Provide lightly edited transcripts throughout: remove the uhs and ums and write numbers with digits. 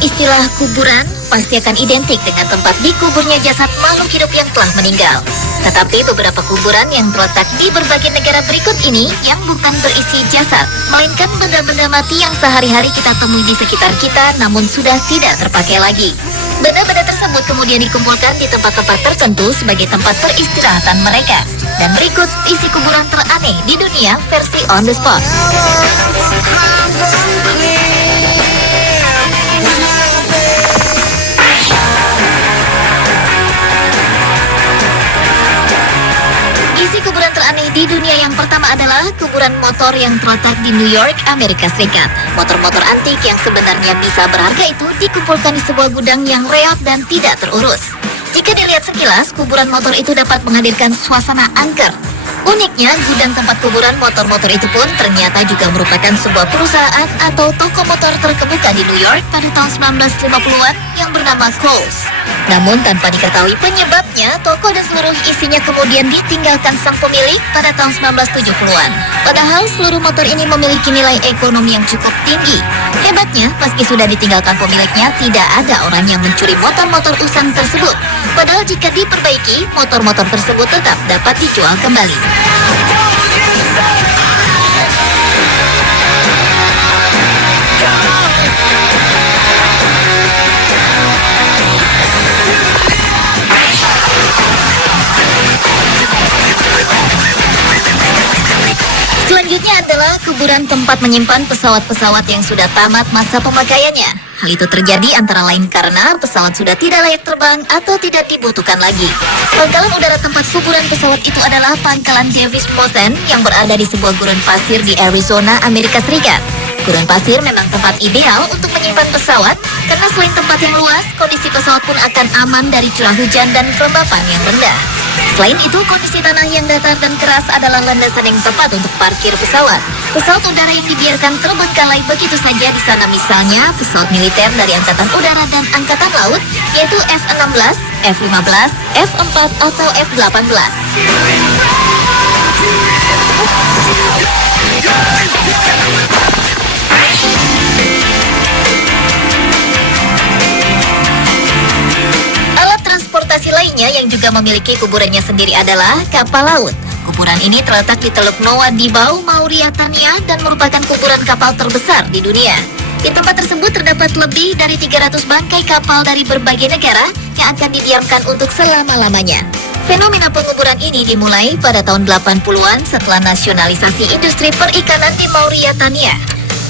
istilah kuburan, pasti akan identik dengan tempat dikuburnya jasad makhluk hidup yang telah meninggal. Tetapi beberapa kuburan yang terletak di berbagai negara berikut ini yang bukan berisi jasad, melainkan benda-benda mati yang sehari-hari kita temui di sekitar kita namun sudah tidak terpakai lagi. Benda-benda tersebut kemudian dikumpulkan di tempat-tempat tertentu sebagai tempat peristirahatan mereka. Dan berikut isi kuburan teraneh di dunia versi on the spot. Isi kuburan teraneh di dunia yang pertama adalah kuburan motor yang terletak di New York, Amerika Serikat. Motor-motor antik yang sebenarnya bisa berharga itu dikumpulkan di sebuah gudang yang reot dan tidak terurus. Jika dilihat sekilas, kuburan motor itu dapat menghadirkan suasana angker. Uniknya, gudang tempat kuburan motor-motor itu pun ternyata juga merupakan sebuah perusahaan atau toko motor terkemuka di New York pada tahun 1950-an yang bernama Kohl's. Namun tanpa diketahui penyebabnya, toko dan seluruh isinya kemudian ditinggalkan sang pemilik pada tahun 1970-an. Padahal seluruh motor ini memiliki nilai ekonomi yang cukup tinggi. Hebatnya, meski sudah ditinggalkan pemiliknya, tidak ada orang yang mencuri motor-motor usang tersebut. Padahal jika diperbaiki, motor-motor tersebut tetap dapat dijual kembali. Selanjutnya adalah kuburan tempat menyimpan pesawat-pesawat yang sudah tamat masa pemakaiannya. Hal itu terjadi antara lain karena pesawat sudah tidak layak terbang atau tidak dibutuhkan lagi. Pangkalan udara tempat kuburan pesawat itu adalah Pangkalan Davis Monthan yang berada di sebuah gurun pasir di Arizona, Amerika Serikat. Gurun pasir memang tempat ideal untuk menyimpan pesawat karena selain tempat yang luas, kondisi pesawat pun akan aman dari curah hujan dan kelembapan yang rendah. Selain itu, kondisi tanah yang datar dan keras adalah landasan yang tepat untuk parkir pesawat. Pesawat udara yang dibiarkan terbengkalai begitu saja di sana misalnya pesawat militer dari Angkatan Udara dan Angkatan Laut, yaitu F-16, F-15, F-4 atau F-18. Transportasi lainnya yang juga memiliki kuburannya sendiri adalah kapal laut. Kuburan ini terletak di Teluk Noa di Bau, Mauritania dan merupakan kuburan kapal terbesar di dunia. Di tempat tersebut terdapat lebih dari 300 bangkai kapal dari berbagai negara yang akan didiamkan untuk selama-lamanya. Fenomena penguburan ini dimulai pada tahun 80-an setelah nasionalisasi industri perikanan di Mauritania.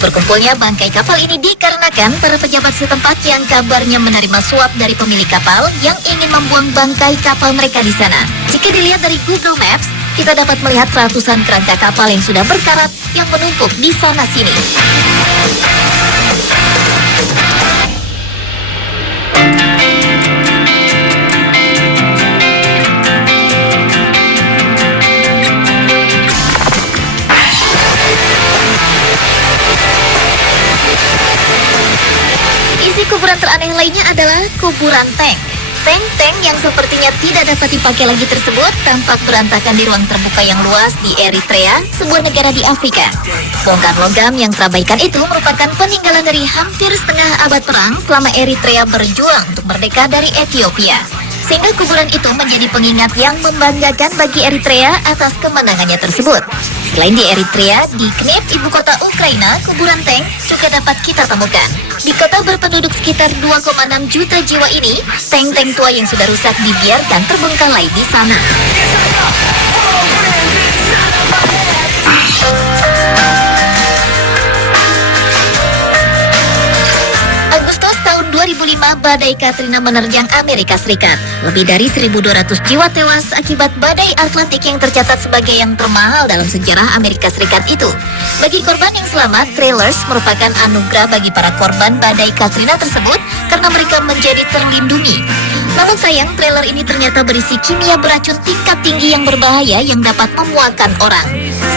Berkumpulnya bangkai kapal ini dikarenakan para pejabat setempat yang kabarnya menerima suap dari pemilik kapal yang ingin membuang bangkai kapal mereka di sana. Jika dilihat dari Google Maps, kita dapat melihat ratusan kerangka kapal yang sudah berkarat yang menumpuk di sana-sini. Kuburan teraneh lainnya adalah kuburan tank. Tank-tank yang sepertinya tidak dapat dipakai lagi tersebut tampak berantakan di ruang terbuka yang luas di Eritrea, sebuah negara di Afrika. Bongkar logam yang terabaikan itu merupakan peninggalan dari hampir setengah abad perang selama Eritrea berjuang untuk merdeka dari Ethiopia. Sehingga kuburan itu menjadi pengingat yang membanggakan bagi Eritrea atas kemenangannya tersebut. Selain di Eritrea, di Kyiv, ibu kota Ukraina, kuburan tank juga dapat kita temukan. Di kota berpenduduk sekitar 2,6 juta jiwa ini, tank-tank tua yang sudah rusak dibiarkan terbengkalai di sana. Agustus tahun 2005, badai Katrina menerjang Amerika Serikat. Lebih dari 1.200 jiwa tewas akibat badai Atlantik yang tercatat sebagai yang termahal dalam sejarah Amerika Serikat itu. Bagi korban yang selamat, trailers merupakan anugerah bagi para korban badai Katrina tersebut karena mereka menjadi terlindungi. Namun sayang, trailer ini ternyata berisi kimia beracun tingkat tinggi yang berbahaya yang dapat memuakan orang.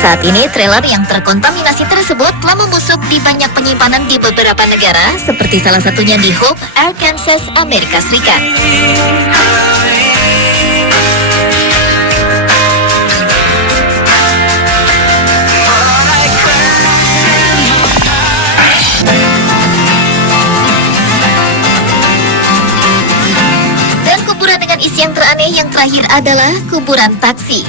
Saat ini, trailer yang terkontaminasi tersebut telah membusuk di banyak penyimpanan di beberapa negara, seperti salah satunya di Hope, Arkansas, Amerika Serikat. isi yang teraneh yang terakhir adalah kuburan taksi.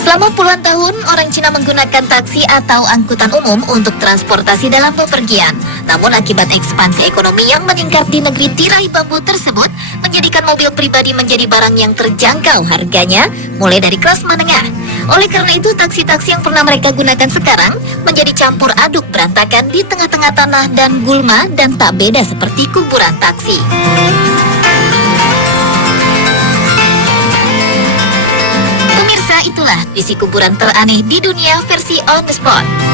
Selama puluhan tahun, orang Cina menggunakan taksi atau angkutan umum untuk transportasi dalam bepergian. Namun akibat ekspansi ekonomi yang meningkat di negeri tirai bambu tersebut, menjadikan mobil pribadi menjadi barang yang terjangkau harganya, mulai dari kelas menengah. Oleh karena itu, taksi-taksi yang pernah mereka gunakan sekarang menjadi campur aduk berantakan di tengah-tengah tanah dan gulma dan tak beda seperti kuburan taksi. Pemirsa, itulah visi kuburan teraneh di dunia versi on the spot.